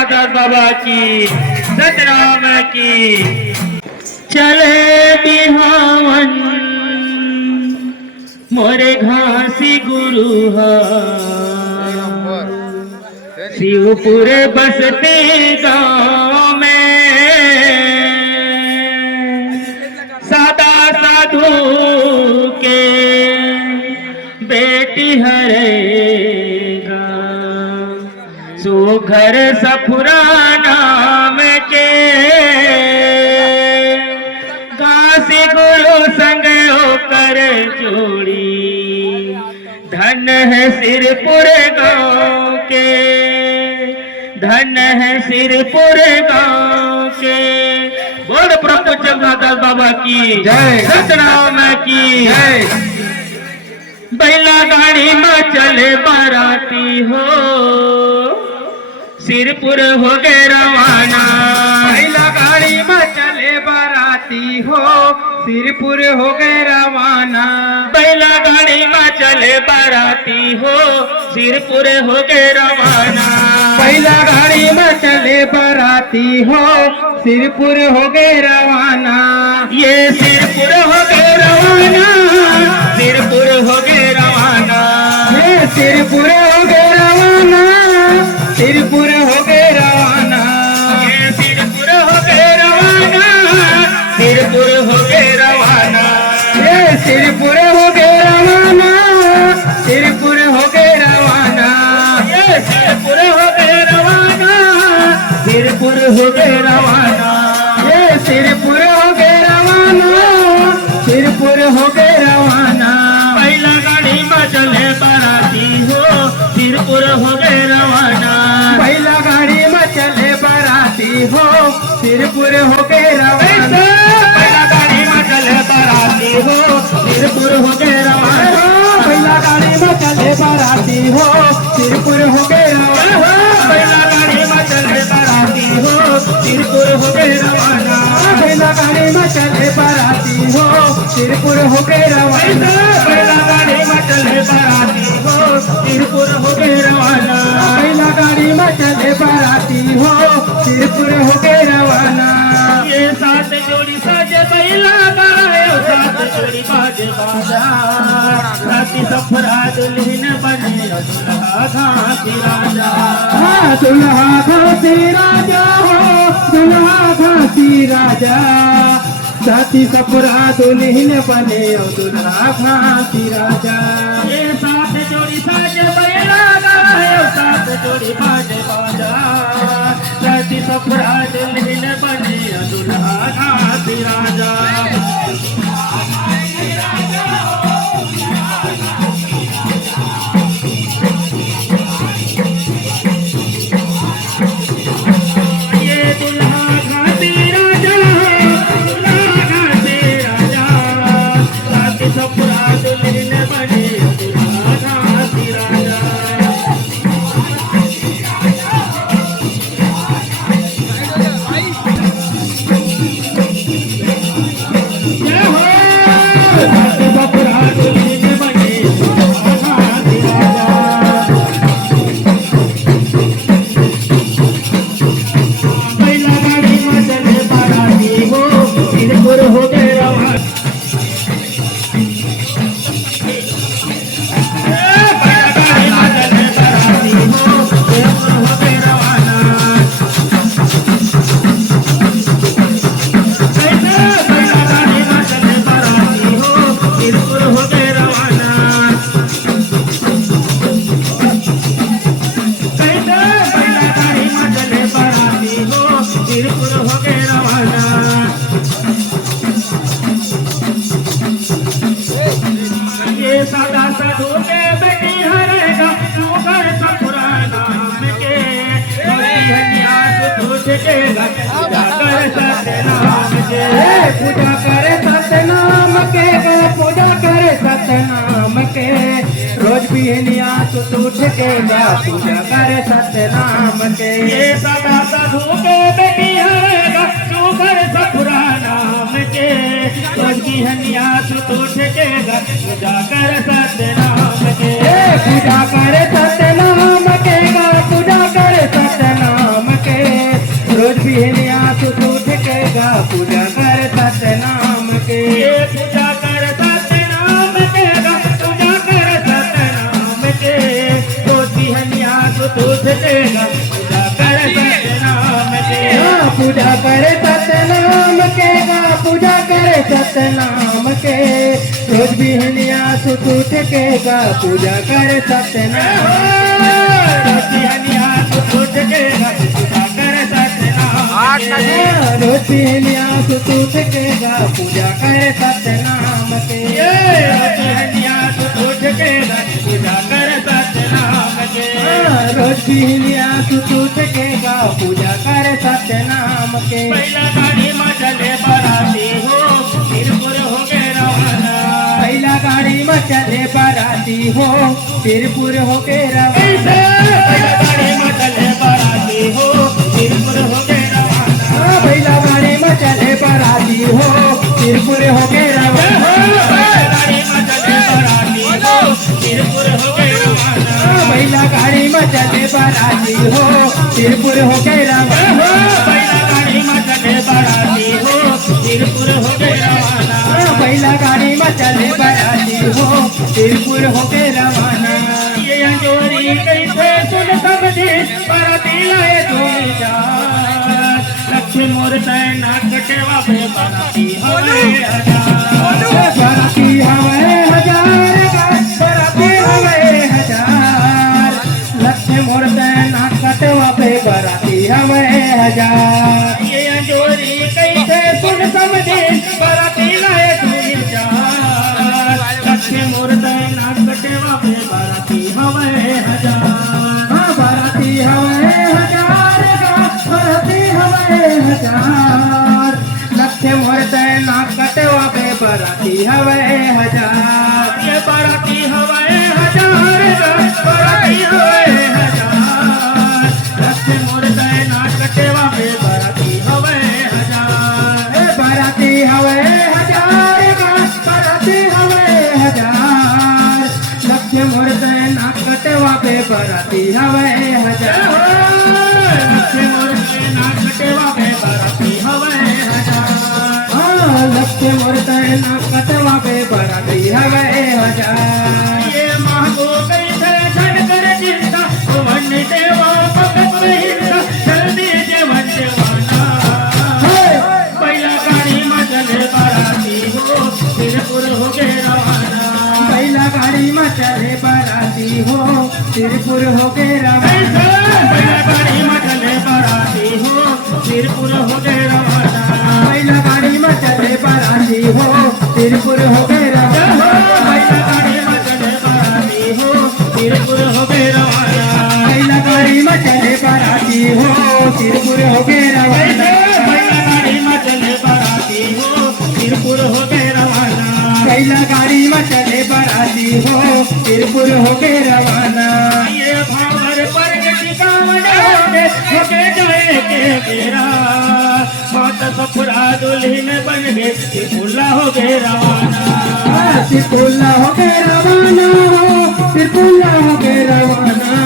जगन्नाथ बाबा की, सतराम की। चले बिहावन मोरे घासी गुरु शिवपुर बसती गाँव में सादा साधु के बेटी हरेगा सुघर सफुरा नाम के घासी गुरु संग कर जोड़ी धन है सिरपुर गाँव के, धन है सिरपुर गाँव के। बोल प्रभु जगन्नाथ बाबा की जय, सतनाम की जय। बैला गाड़ी में चले बाराती हो सिरपुर हो गए रवाना, बैला गाड़ी में चले बाराती हो सिरपुर हो गए रवाना। बैला गाड़ी में चले बाराती हो सिरपुर हो गए रवाना। बैला गाड़ी में चले बाराती हो सिरपुर हो गए रवाना। ये सिरपुर हो गए रवाना, सिरपुर हो गए रवाना। ये सिरपुर हो गए रवाना, सिरपुर हो गए रवाना। ये सिरपुर हो गए रवाना, सिरपुर हो गए रवाना। ये सिरपुर हो गए रवाना, सिरपुर हो गए रवाना। ये सिरपुर हो गए रवाना, सिरपुर हो गए रवाना। ये सिरपुर हो गए रवाना, सिरपुर हो गए रवाना। बैला गाड़ी में चले बाराती हो सिरपुर हो गए रवाना। बैला गाड़ी में चले बाराती हो सिरपुर हो गए रवाना। बैला गाड़ी में चले बाराती हो सिरपुर हो गए रवाना। बैला गाड़ी में चले बाराती हो सिरपुर हो गए रवाना। बैला गाड़ी में चले बाराती हो सिरपुर हो गए रवाना। बैला गाड़ी में चले बाराती हो सिरपुर हो गए रवाना। बैला गाड़ी में चले बाराती हो सिरपुर हो गए रवाना। बैला गाड़ी में चले बाराती हो सिरपुर हो गए रवाना। ये सात जोड़ी साजे बैला गायो, सात जोड़ी बाजे बाजा। राती सफरा दुल्हन बने दुल्हा घासी राजा। हाँ दुल्हा घासी राजा हो, दुल्हा घासी राजा। साथी सफरा दुल्हन बने दुल्हा घासी राजा। ये सात जोड़ी साजे बैला गायो, सात जोड़ी बाजे बाजा। राती सफरा दुल्हन बने दुल्हा घासी राजा। पूजा करे सतनाम के, पूजा करे सतनाम के। रोज बिहनिया सुत उठ के गा पूजा करे सतनाम के। ये सदा साधु के बेटी हरेगा तू कर सपुरा नाम के। रोज बिहनिया सुत उठ के गा पूजा कर सतनाम के। पूजा करे सतनाम के गा पूजा करे सतनाम के। पूजा करे सतनाम के गा पूजा करे सतनाम के रोज बिहनिया सुत उठ के गा पूजा करे सतनाम रोज बिहनिया सुत उठ के गा पूजा करे सतनाम रोज बिहनिया सुत उठ के गा पूजा करे सतनाम के रोज बिहनिया सुत उठ के गा पूजा करे सतनाम के रोज बिहनिया सुत उठ के गा पूजा करे सतनाम के पहला गाड़ी में चले बराती हो सिरपुर हो गए रवाना पहला गाड़ी में चले बराती हो सिरपुर हो के रवाना पहला गाड़ी में चले बराती हो सिरपुर हो गए रवाना पहला गाड़ी में चले बराती हो सिरपुर हो के रवाना गाड़ी में चले बराती हो सिरपुर हो गए रवाना पहला गाड़ी में चले बराती हो सिरपुर हो के रवाना पहला गाड़ी में चले बराती हो सिरपुर हो गए रवाना पहला गाड़ी में चले बराती हो सिरपुर हो के रवाना ये अंजोरी कैसे सुन समझे बराती लाए धोनी जा लक्ष्मी मूर्ति नाक टेवा पे बराती हवे बराती हवे हजार बराती हवे हजार लक्ष्मी मूर्ति नाक कटवा पे बराती हवे हजार ये अंजोरी कैसे सुन समझे बराती लाए धोनी जा लक्ष्मी मूर्ति नाक टेवा पे बराती हवे हजार बराती हवे हजार बराती हवे हजार लक्ष्मी मूर्ति नाक कटवा पे बराती हवे हजार ये बराती हवे हजार बराती हवे हजार लक्ष्मी मूर्ति नाक टेवा पे बराती हवे हजार बराती हवे हजार बराती हवे हजार लक्ष्मी मूर्ति नाक कटवा पे बराती हवे हजार लक्ष्मी मूर्ति नाक टेवा पे बराती हवे हजार लक्ष्मी मूर्ति नाक कटवा पे बराती हवे हजार ये महबू कैसे झड़ कर चिंता वन देवा भगत हिंदा जल्दी जीवन देवाना पहला गाड़ी में चले बराती हो सिरपुर हो गए रवाना पहला गाड़ी में चले बराती हो सिरपुर हो के रवाना पहला गाड़ी में चले बराती हो सिरपुर हो गए रवाना पहला गाड़ी में चले बराती हो सिरपुर हो के रवाना पहला गाड़ी में चले बराती हो सिरपुर हो गए रवाना पहला गाड़ी में चले बराती हो सिरपुर हो के रवाना पहला गाड़ी में चले बराती हो सिरपुर हो गए रवाना पहला गाड़ी में चले बराती हो सिरपुर हो के रवाना ये भावर पर टिकावन हो के जाए के मेरा मात सफुरा दुल्हन बन गए सिरपुला हो गए रवाना सिरपुला हो के रवाना हो सिरपुला हो के रवाना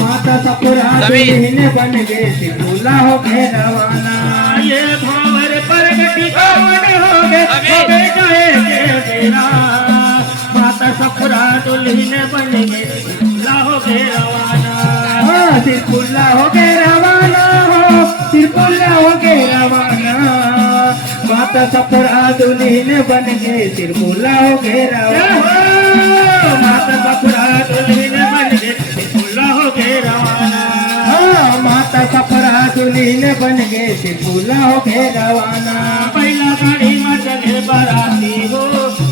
माता सपुरा दुल्हन बन गए सिरपुला हो के रवाना ये भावर पर टिकावन हो गए जाए के मेरा माता सफुरा दुल्हन बन गए सिरपुला हो गए रवाना सिरपुला हो के रवाना हो सिरपुला हो के रवाना माता सपुरा दुल्हन बन गए सिरपुला हो के रवाना माता सफुरा दुल्हन बन गए सिरपुला हो गए रवाना माता सपुरा दुल्हन बन गए सिरपुला हो के रवाना पहला गाड़ी में चले बराती हो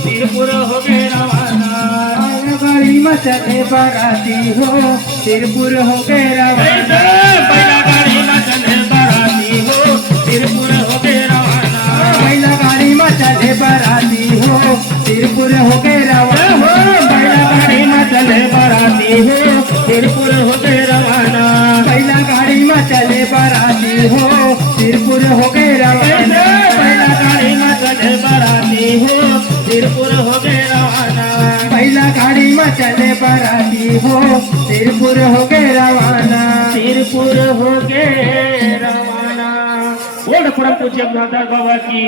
सिरपुर हो गए रवाना गाड़ी में चले बराती हो सिरपुर हो के रवाना पहला गाड़ी में चले बराती हो सिरपुर हो गए रवाना पहला गाड़ी में चले बराती हो सिरपुर हो के रवाना पहला गाड़ी में चले बराती हो सिरपुर हो गए रवाना पहला गाड़ी में चले बराती हो सिरपुर हो के रवाना पहला गाड़ी में चले बराती हो सिरपुर हो गए रवाना पहला गाड़ी में चले बराती हो सिरपुर हो के रवाना सिरपुर हो गए रवाना। बोल परम पूज्य बाबा की